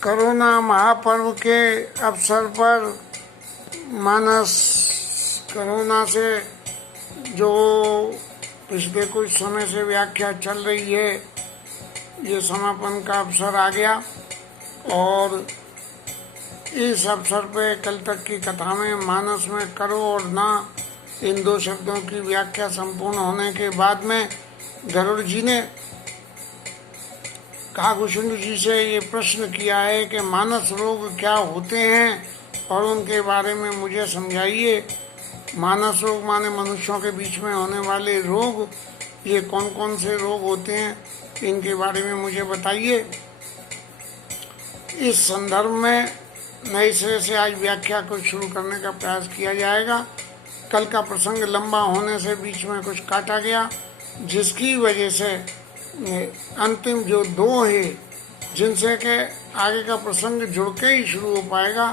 Corona महापर्व के अवसर पर मानस कोरोना से जो पिछले कुछ समय से व्याख्या चल रही है, ये समापन का अवसर आ गया और इस अवसर पे कल तक की कथा में मानस में करो और ना इन दो शब्दों की व्याख्या संपूर्ण होने के बाद में गरुड़ जी ने काकभूषुंड जी से ये प्रश्न किया है कि मानस रोग क्या होते हैं और उनके बारे में मुझे समझाइए। मानस रोग माने मनुष्यों के बीच में होने वाले रोग, ये कौन कौन से रोग होते हैं, इनके बारे में मुझे बताइए। इस संदर्भ में नए सिरे से आज व्याख्या को शुरू करने का प्रयास किया जाएगा। कल का प्रसंग लंबा होने से बीच में कुछ काटा गया, जिसकी वजह से अंतिम जो दो है जिनसे के आगे का प्रसंग जुड़ के ही शुरू हो पाएगा,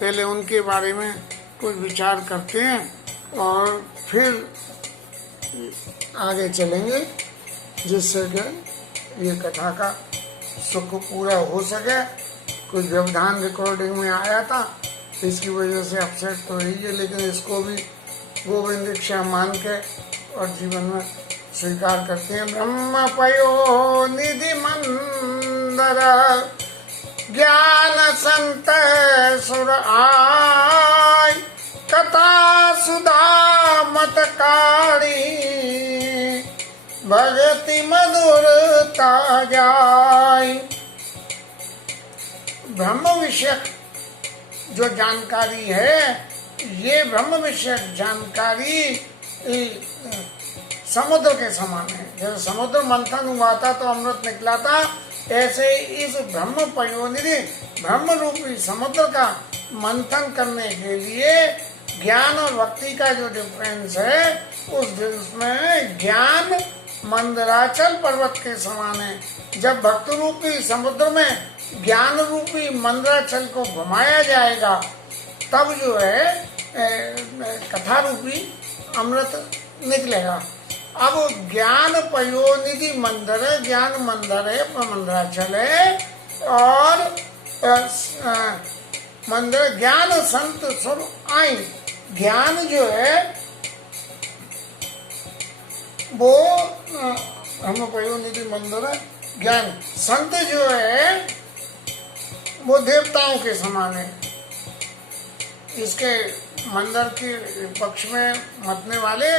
पहले उनके बारे में कुछ विचार करते हैं और फिर आगे चलेंगे, जिससे कि ये कथा का सुख पूरा हो सके। कुछ व्यवधान रिकॉर्डिंग में आया था, इसकी वजह से अपसेट तो रही है, लेकिन इसको भी गोविंद इच्छा मान के और जीवन में स्वीकार करते हैं। ब्रह्म पयो निधि मंदर ज्ञान संत सुर आय कथा सुधा मतकारी भगति मधुरता जाय। ब्रह्म विषयक जो जानकारी है, ये ब्रह्म विषयक जानकारी समुद्र के समान है। जैसे समुद्र मंथन हुआ था तो अमृत निकला था, ऐसे इस ब्रह्म पयोनिधि ब्रह्म रूपी समुद्र का मंथन करने के लिए ज्ञान और भक्ति का जो डिफरेंस है, उस में ज्ञान मंदराचल पर्वत के समान है। जब भक्त रूपी समुद्र में ज्ञान रूपी मंदराचल को घुमाया जाएगा, तब जो है कथा रूपी अमृत निकलेगा। अब ज्ञान पयोनिधि मंदिर है, ज्ञान मंदिर है, मंदराचल है, और मंदिर ज्ञान संत सुर आई। ज्ञान जो है वो हम पयोनिधि मंदिर है, ज्ञान संत जो है वो देवताओं के समान है। इसके मंदिर के पक्ष में मतने वाले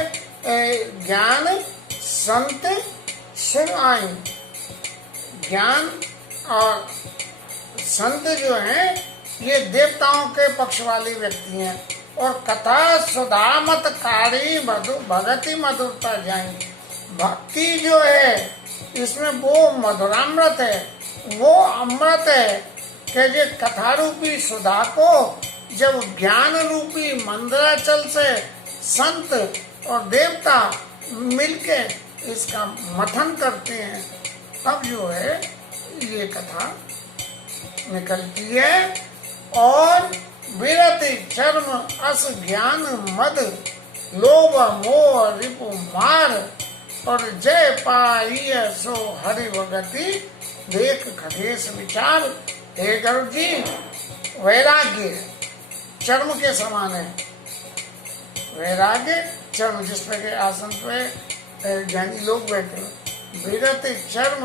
ज्ञान संत सुर आई। ज्ञान और संत जो हैं ये देवताओं के पक्ष वाले व्यक्ति हैं, और कथा सुधामत कारी भगति मधुरता जाएंगे। भक्ति जो है इसमें वो मधुरामृत है, वो अमृत है कि जो कथा रूपी सुधा को जब ज्ञान रूपी मंदराचल से संत और देवता मिलके इसका मथन करते हैं, तब जो है ये कथा निकलती है। और विरति चर्म अस ज्ञान मद लोभ मोह रिपु मार और जय पाई सो हरि भगति देख खगेश विचार। हे गरुड़ जी, वैराग्य चर्म के समान है। वैराग्य चर्म, जिसमें के आसन पे ज्ञानी लोग बैठे। विरत चर्म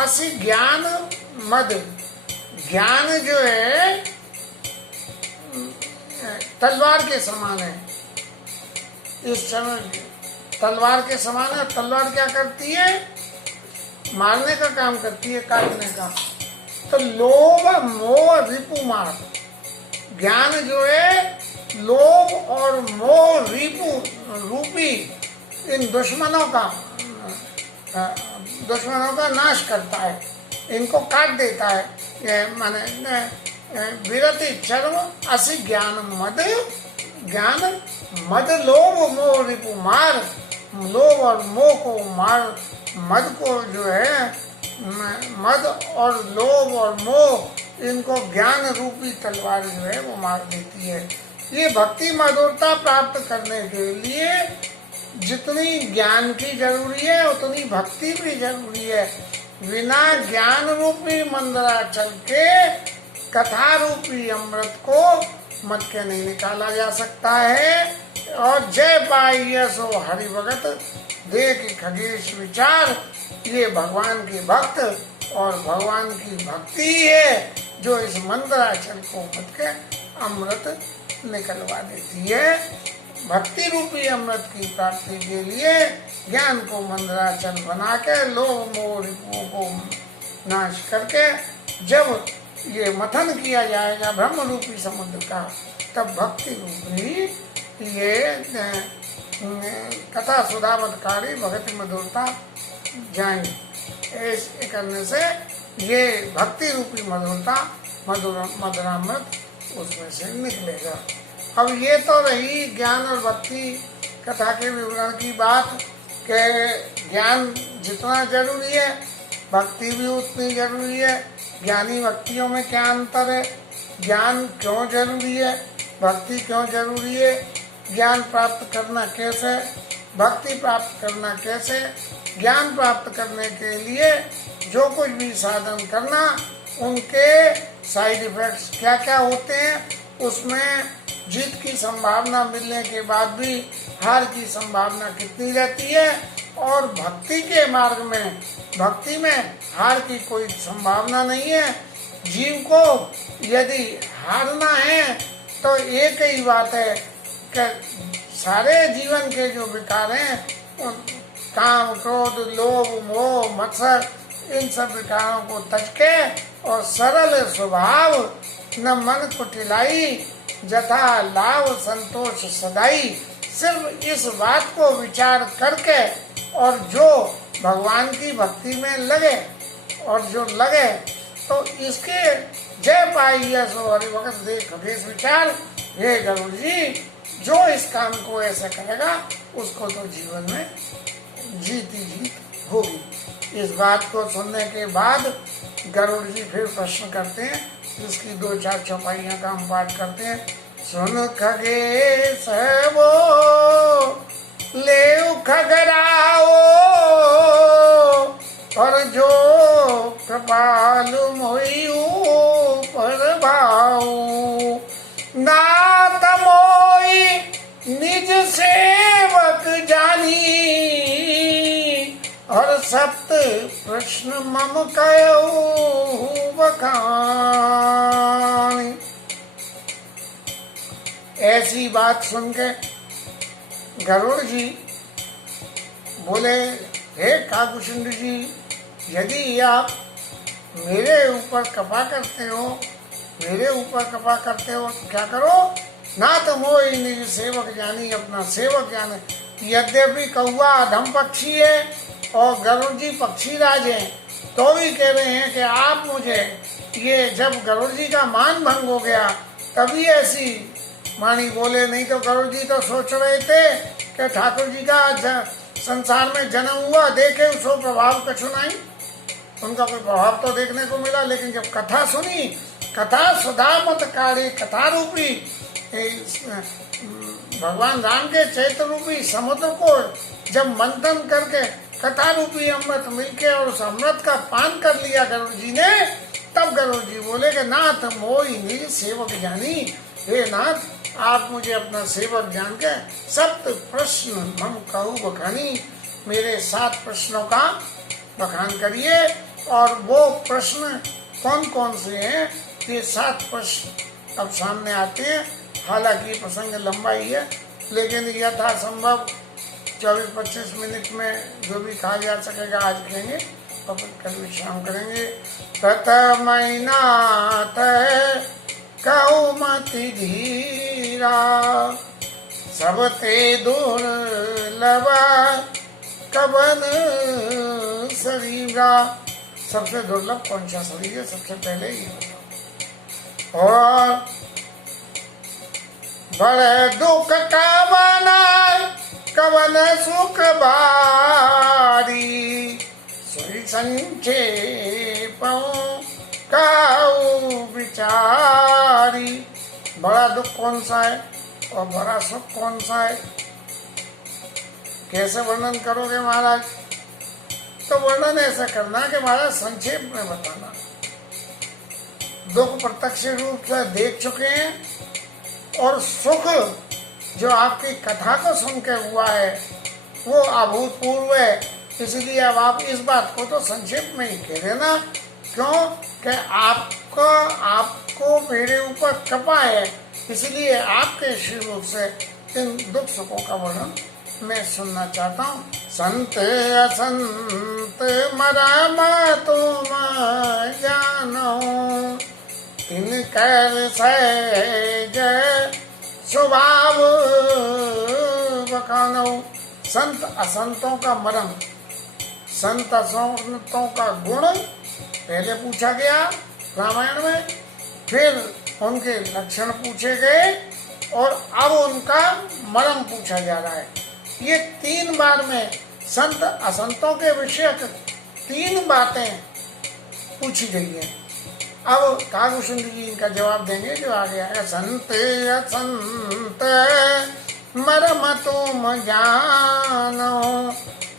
असी ज्ञान मद। ज्ञान जो है तलवार के समान है। इस चर्म तलवार के समान है। तलवार क्या करती है? मारने का काम करती है, काटने का। तो लोभ मोह रिपु मार। ज्ञान जो है लोभ और मोह रिपु रूपी इन दुश्मनों का नाश करता है, इनको काट देता है। ये माने विरति चर्म असी ज्ञान मद। ज्ञान मद लोभ मोह रिपु मार। लोभ और मोह को मार, मद को जो है मद और लोभ और मोह, इनको ज्ञान रूपी तलवार जो है वो मार देती है। ये भक्ति मधुरता प्राप्त करने के लिए जितनी ज्ञान की जरूरी है उतनी भक्ति भी जरूरी है। बिना ज्ञान रूपी मंदराचल के कथा रूपी अमृत को मत के नहीं निकाला जा सकता है। और जय पाइय सो हरि भगत देख खगेश विचार, ये भगवान के भक्त और भगवान की भक्ति है जो इस मंदराचल को मत के अमृत निकलवा देती है। भक्ति रूपी अमृत की प्राप्ति के लिए ज्ञान को मंदराचल बना के लोभ मोह रिपुओं को नाश करके जब ये मथन किया जाएगा ब्रह्म रूपी समुद्र का, तब भक्ति रूपी ये कथा सुधावतकारी भक्ति मधुरता जाएंगे। ऐसे करने से ये भक्ति रूपी मधुरता मधुरामृत उसमें से निकलेगा। अब ये तो रही ज्ञान और भक्ति कथा के विवरण की बात कि ज्ञान जितना जरूरी है भक्ति भी उतनी जरूरी है। ज्ञानी भक्तियों में क्या अंतर है, ज्ञान क्यों जरूरी है, भक्ति क्यों जरूरी है, ज्ञान प्राप्त करना कैसे, भक्ति प्राप्त करना कैसे। ज्ञान प्राप्त करने के लिए जो कुछ भी साधन करना उनके साइड इफेक्ट्स क्या क्या होते हैं, उसमें जीत की संभावना मिलने के बाद भी हार की संभावना कितनी रहती है, और भक्ति के मार्ग में भक्ति में हार की कोई संभावना नहीं है। जीव को यदि हारना है तो एक ही बात है कि सारे जीवन के जो विकार हैं काम क्रोध लोभ मोह मत्सर, इन सब विकारों को तज के और सरल स्वभाव न मन कुटिलाई जथा लाभ संतोष सदाई, सिर्फ इस बात को विचार करके और जो भगवान की भक्ति में लगे और जो लगे तो इसके जय पाइय सो हरि भगत देख खगेश विचार। हे गरुड़ जी, जो इस काम को ऐसा करेगा उसको तो जीवन में जीत ही जीत होगी। इस बात को सुनने के बाद गरुड़ जी फिर प्रश्न करते हैं, जिसकी 2-4 चौपाइयां का हम पाठ करते हैं। सुन खगेश वो ले खगराओ और जो कृपाल मोयू पर भाऊ नाथ मोई निज सेवक जानी और सप्त प्रश्न मम कयो बखानी। ऐसी बात सुन के गरुड़ जी बोले, हे काकुशुंड जी, यदि आप मेरे ऊपर कृपा करते हो तो क्या करो, ना तो मोहि निज सेवक जानी, अपना सेवक जाने। यद्यपि कौआ अधम पक्षी है और गरुड़ जी पक्षी राज हैं, तो भी कह रहे हैं कि आप मुझे, ये जब गरुड़ जी का मान भंग हो गया तभी ऐसी वाणी बोले, नहीं तो गरुड़ जी तो सोच रहे थे कि ठाकुर जी का संसार में जन्म हुआ, देखे उसको प्रभाव कछु नहीं, उनका कोई प्रभाव तो देखने को मिला। लेकिन जब कथा सुनी, कथा सुधामतकारी कथा रूपी भगवान राम के चैत्र रूपी समुद्र को जब मंथन करके कथा रूपी अमृत मिलके और उस अमृत का पान कर लिया गरुड़ जी ने, तब गरुड़ जी बोले कि नाथ मोहि निज सेवक जानी, हे नाथ, आप मुझे अपना सेवक जान के सप्त प्रश्न हम कहू बखानी, मेरे 7 प्रश्नों का बखान करिए। और वो प्रश्न कौन कौन से हैं, ये 7 प्रश्न अब सामने आते हैं। हालांकि प्रसंग लंबा ही है, लेकिन यथासंभव 24-25 मिनट में जो भी कहा जा सकेगा आज कहेंगे, और कल विश्राम करेंगे। ततमैनाथ कहु मति धीरा, सबते दुर्लभ कवन शरीरा। सबसे दुर्लभ कौन सा शरीर है, सबसे पहले ये बताओ। और बड़े दुख कवन सुख बारी, सोई संक्षेप काऊ विचारी। बड़ा दुख कौन सा है और बड़ा सुख कौन सा है, कैसे वर्णन करोगे महाराज? तो वर्णन ऐसा करना कि महाराज संक्षेप में बताना। दुख प्रत्यक्ष रूप से देख चुके हैं और सुख जो आपकी कथा को सुन के हुआ है वो अभूतपूर्व है, इसलिए अब आप इस बात को तो संक्षेप में ही कह देना। क्यों कि आपको मेरे ऊपर कृपा है, इसलिए आपके श्री रूप से इन दुख सुखों का वर्णन मैं सुनना चाहता हूँ। संत असंत मरम तुम जानो, तिनकर सहज स्वभाव बखानो। संत असंतों का मरम, संत असंतों का गुण पहले पूछा गया रामायण में, फिर उनके लक्षण पूछे गए और अब उनका मरम पूछा जा रहा है। ये 3 बार में संत असंतों के विषय 3 बातें पूछी गई हैं। अब कागभूषण जी इनका जवाब देंगे जो आगे आएगा। संत असंत मरम तुम जानो,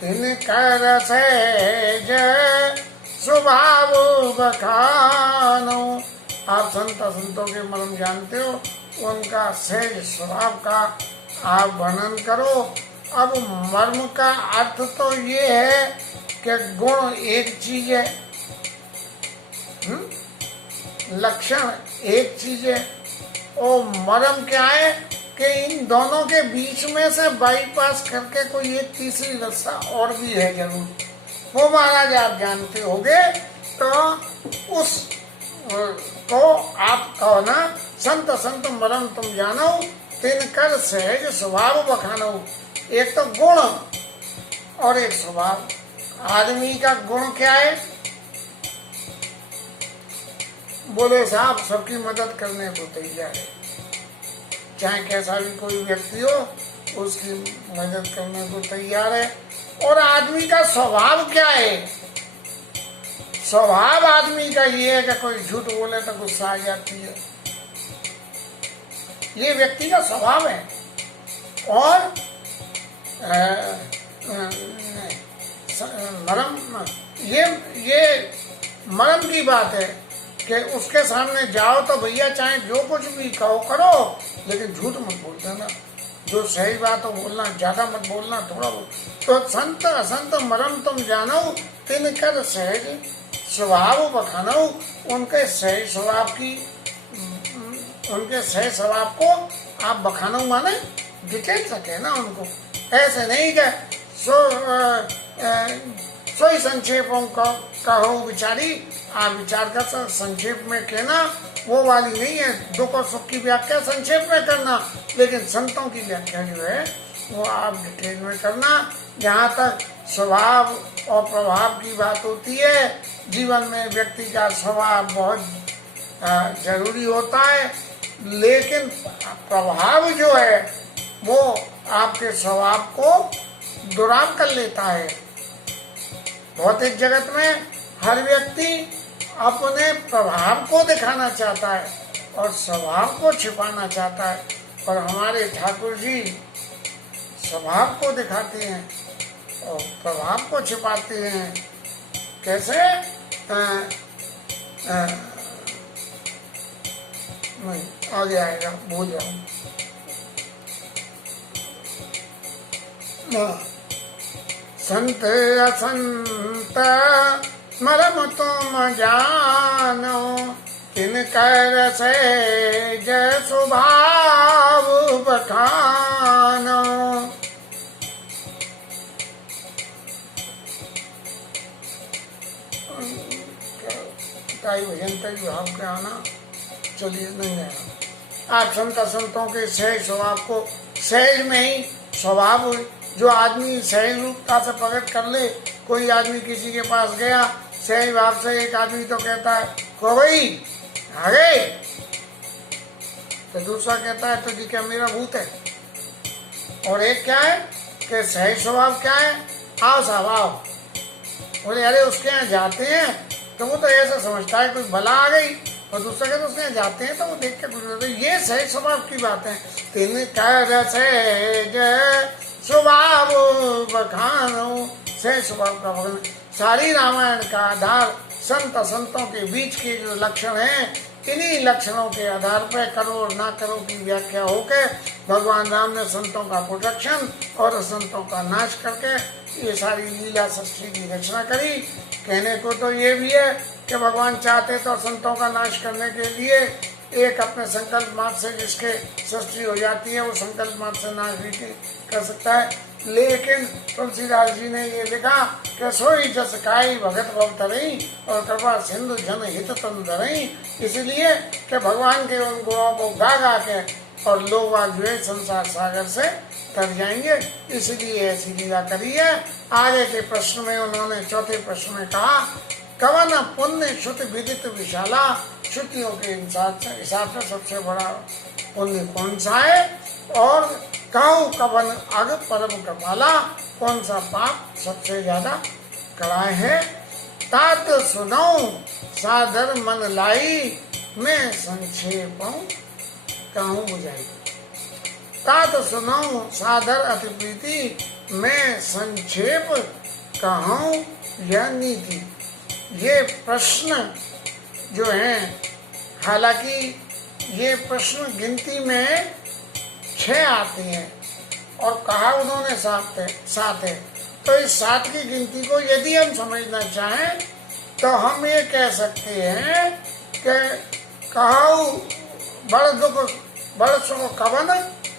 तिनकर सहज स्वभाव बखानो। आप संत असंतों के मर्म जानते हो, उनका सहज स्वभाव का आप वर्णन करो। अब मर्म का अर्थ तो ये है कि गुण एक चीज है, लक्षण एक चीज है, और मर्म क्या है कि इन दोनों के बीच में से बाईपास करके कोई एक तीसरी रास्ता और भी है जरूर, वो महाराज आप जानते होगे। तो उस को आप कहो ना, संत संत मरम तुम जानो, तिनकर सहज स्वभाव बखानो। एक तो गुण और एक स्वभाव। आदमी का गुण क्या है? बोले साहब सबकी मदद करने को तैयार है, चाहे कैसा भी कोई व्यक्ति हो उसकी मदद करने को तैयार है। और आदमी का स्वभाव क्या है? स्वभाव आदमी का ये है कि कोई झूठ बोले तो गुस्सा आ जाती है, ये व्यक्ति का स्वभाव है। और मरम, ये मरम की बात है कि उसके सामने जाओ तो भैया चाहे जो कुछ भी कहो करो, लेकिन झूठ मत बोल देना, जो सही बात हो बोलना, ज्यादा मत बोलना, थोड़ा बोल। तो संत असंत मरम तुम जानो, तिनकर सहज स्वभाव बखानो। उनके सही स्वभाव की, उनके सही स्वभाव को आप बखानो माने डिटेल सके ना उनको। ऐसे नहीं कि सोई संक्षेपों को कहो विचारी, आप विचार कर संक्षेप में कहना, वो वाली नहीं है। दुख और सुख की व्याख्या संक्षेप में करना, लेकिन संतों की व्याख्या जो है वो आप डिटेल में करना। जहाँ तक स्वभाव और प्रभाव की बात होती है, जीवन में व्यक्ति का स्वभाव बहुत जरूरी होता है, लेकिन प्रभाव जो है वो आपके स्वभाव को दुराव कर लेता है। भौतिक जगत में हर व्यक्ति अपने प्रभाव को दिखाना चाहता है और स्वभाव को छिपाना चाहता है, और हमारे ठाकुर जी स्वभाव को दिखाते हैं और प्रभाव को छिपाते हैं। कैसे? नहीं आगे आएगा, भूल जाऊं। संत असंत मरम तुम जानो, तिनकर सहज स्वभाव बखानो। भजन का भाव के आना चलिए नहीं आया। आप संत संतों के सहज स्वभाव को, सहज में ही स्वभाव जो आदमी सहज रूपता से प्रकट कर ले। कोई आदमी किसी के पास गया सहज भाव से, एक आदमी तो कहता है को भाई आ गए, तो दूसरा कहता है तो जी क्या मेरा भूत है। और एक क्या है कि सहज स्वभाव क्या है, आओ साहब आओ। बोले अरे उसके यहाँ जाते हैं तो वो तो ऐसा समझता है कोई भला आ गई, और दूसरा कहते उसके यहाँ जाते हैं तो वो देख के गुजरते। ये सहज स्वभाव की बात है। तिनकर सहज स्वभाव बखानो, सहज स्वभाव का वर्णन। सारी रामायण का आधार संत असंतों के बीच के जो लक्षण हैं, इन्हीं लक्षणों के आधार पर करो और ना करो की व्याख्या होकर भगवान राम ने संतों का प्रोटेक्शन और असंतों का नाश करके ये सारी लीला सृष्टि की रचना करी। कहने को तो ये भी है कि भगवान चाहते तो असंतों का नाश करने के लिए एक अपने संकल्प मात्र से जिसके सृष्टि हो जाती है वो संकल्प मात्र से नाश भी कर सकता है, लेकिन तुलसीदास जी ने ये लिखा कि सोई जस काई भगत भव तरई और कृपा सिंधु जन हित तन धरई। इसलिए कि भगवान के उन गुणों को गा गा के और लोग आज जो संसार सागर से तर जाएंगे, इसलिए ऐसी लीला करी है। आगे के प्रश्न में उन्होंने चौथे प्रश्न में कहा कवन पुण्य श्रुति विदित विशाला, श्रुतियों के हिसाब से सबसे बड़ा पुण्य कौन सा है, और कहूँ कवन अग परम कपाला, कौन सा पाप सबसे ज्यादा कड़ा है। तात सुनो सादर मन लाई, मैं संक्षेप कहूँ बुझाई। तात सुनो सादर अति प्रीति, मैं संक्षेप कहूँ यह नीति। ये प्रश्न जो है, हालांकि ये प्रश्न गिनती में 6 आते हैं और कहा उन्होंने 7 है, तो इस 7 की गिनती को यदि हम समझना चाहें तो हम ये कह सकते हैं कि कहु बड़ दुख बड़ सुख कवन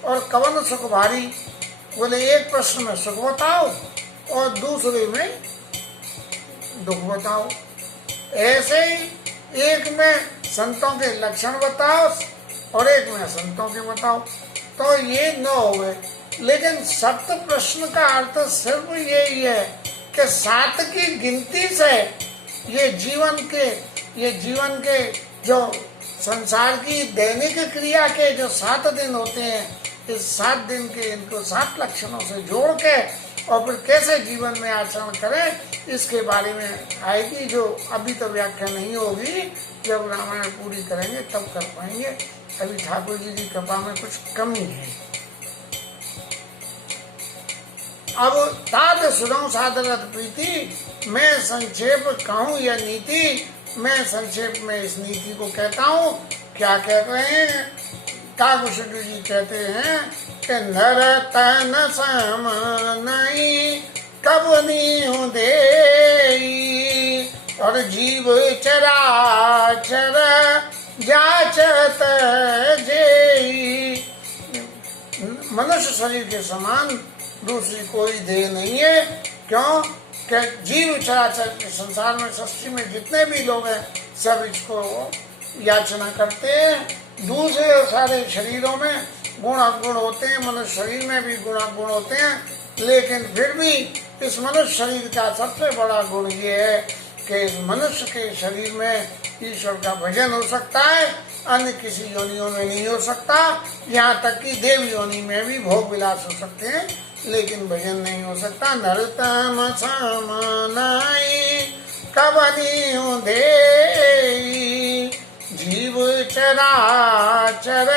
और कवन सुख भारी। बोले एक प्रश्न में सुख बताओ और दूसरे में दुख बताओ। ऐसे ही एक में संतों के लक्षण बताओ और एक में संतों के बताओ, तो ये 9 हो गए। लेकिन 7 प्रश्न का अर्थ सिर्फ यही है कि 7 की गिनती से ये जीवन के जो संसार की दैनिक क्रिया के जो 7 दिन होते हैं, इस 7 दिन के इनको 7 लक्षणों से जोड़ के और फिर कैसे जीवन में आचरण करें, इसके बारे में आएगी, जो अभी तो व्याख्या नहीं होगी। जब रामायण पूरी करेंगे तब कर पाएंगे। अभी ठाकुर जी की कृपा में कुछ कमी है। अब तात सुनो सादरत प्रीति, मैं संक्षेप कहूँ यह नीति। मैं संक्षेप में इस नीति को कहता हूँ। क्या कह रहे हैं? काकुशुंड जी कहते हैं कि नर तन सम नहीं कब नीहु देई, और जीव चराचर जाचत जेई। मनुष्य शरीर के समान दूसरी कोई देह नहीं है। क्यों? कि जीव चराचर के संसार में सृष्टि में जितने भी लोग हैं सब इसको याचना करते हैं। दूसरे सारे शरीरों में गुण अवगुण होते हैं, मनुष्य शरीर में भी गुण अवगुण होते हैं, लेकिन फिर भी इस मनुष्य शरीर का सबसे बड़ा गुण ये है कि इस मनुष्य के शरीर में ईश्वर का भजन हो सकता है, अन्य किसी योनियों में नहीं हो सकता। यहाँ तक कि देव योनि में भी भोग विलास हो सकते हैं, लेकिन भजन नहीं हो सकता। नरतम समानाई कबनी देई, जीव चराचर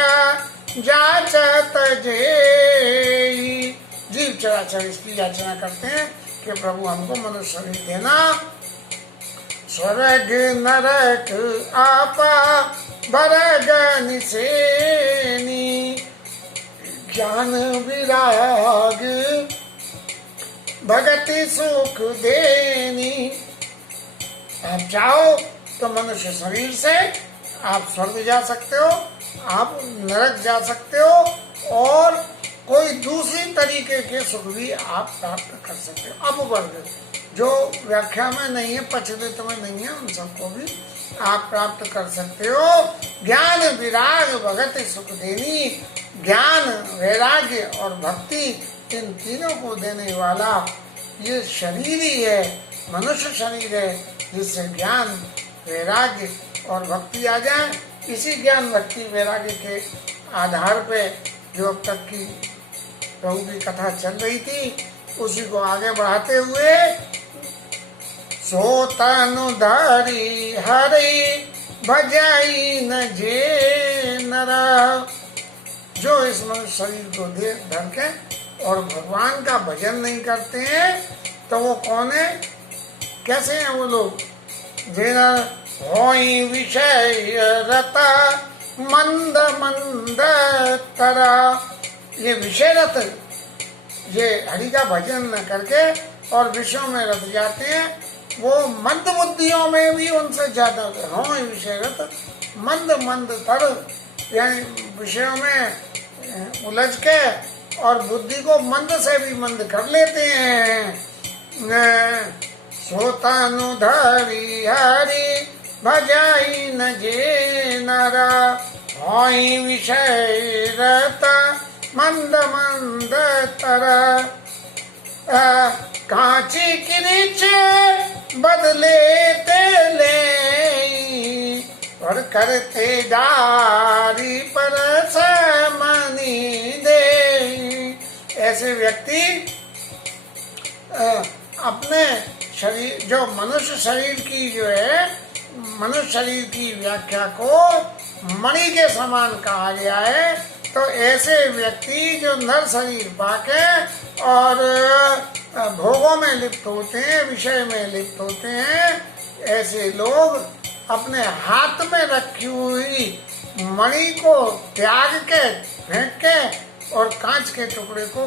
जाचत जेई। जीव चराचर इसकी याचना करते हैं कि प्रभु हमको मनुष्य शरीर देना। स्वर्ग नरक आपा बरग निसेनी, ज्ञान विराग भगति सुख देनी। आप चाहो तो मनुष्य शरीर से आप स्वर्ग जा सकते हो, आप नरक जा सकते हो, और कोई दूसरी तरीके के सुख भी आप प्राप्त कर सकते हो। अपवर्ग जो व्याख्या में नहीं है, पचदित में नहीं है, उन सबको भी आप प्राप्त कर सकते हो। ज्ञान विराग भगति सुख देनी। ज्ञान, वैराग्य और भक्ति, इन तीनों को देने वाला ये शरीर ही है, मनुष्य शरीर है, जिससे ज्ञान, वैराग्य और भक्ति आ जाए। इसी ज्ञान, भक्ति, वैराग्य के आधार पे जो अब तक की प्रभु की कथा चल रही थी, उसी को आगे बढ़ाते हुए सो तनु धरि हरि भजाई न जे नर। जो इस मनुष्य शरीर को धर के और भगवान का भजन नहीं करते हैं, तो वो कौन है? कैसे हैं वो लोग? जेना होई विषय रता मंद मंद तरा, ये विषय रत, ये हरि का भजन न करके और विषयों में रत जाते हैं, वो मंद बुद्धियों में भी उनसे ज्यादा होई विषय रत मंद मंद तर, यानी विषयों में उलझ के और बुद्धि को मंद से भी मंद कर लेते हैं। सोतानुधारी हरि भजाई न जे नरा, होई विषय रता मंद मंद तरा, कांची किरीच बदले तेले और करते दारी पर समनी दे। ऐसे व्यक्ति अपने शरीर, जो मनुष्य शरीर की जो है, मनुष्य शरीर की व्याख्या को मणि के समान कहा गया है। तो ऐसे व्यक्ति जो नर शरीर पाके और भोगों में लिप्त होते हैं, विषय में लिप्त होते हैं, ऐसे लोग अपने हाथ में रखी हुई मणि को त्याग के, फेंक के और कांच के टुकड़े को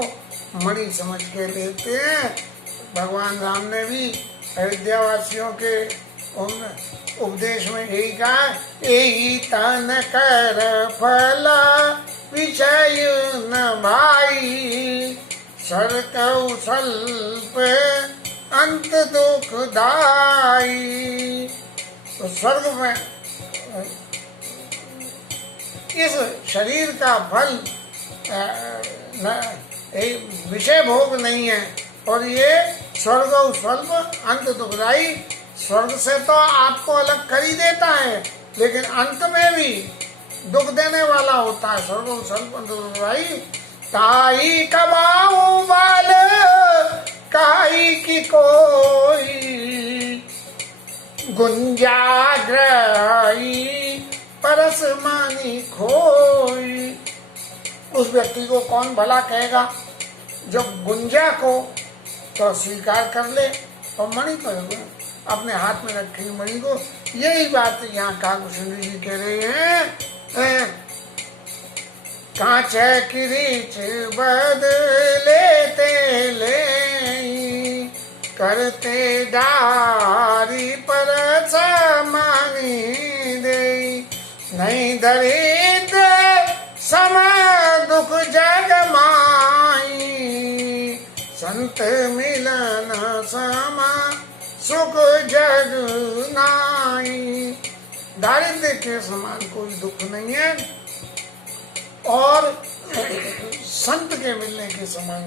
मणि समझ के लेते हैं। भगवान राम ने भी अयोध्या वासियों के उपदेश में यही कहा, यही तन कर फला विषय न भाई, सरकौ स्वल्प अंत दुखदाई। तो स्वर्ग में इस शरीर का फल विषय भोग नहीं है, और ये स्वर्ग स्वल्प अंत दुखदाई, स्वर्ग से तो आपको अलग कर ही देता है, लेकिन अंत में भी दुख देने वाला होता है। स्वर्ग स्वल्प अंत दुखदाई, ताई कबाऊ बाल काई की कोई, गुंजाग्रही परस मानी खोई। उस व्यक्ति को कौन भला कहेगा जो गुंजा को तो स्वीकार कर ले और मणि को अपने हाथ में रखी मणि को। यही बात यहाँ काकभूषण जी कह रहे हैं, कांच किरीच बदले तेले, करते डारी पर समानी दे, नहीं दरिद्र सम दुख जग माई, संत मिलन समा सुख जग नाई। दारिद्र्य के समान कोई दुख नहीं है और संत के मिलने के समान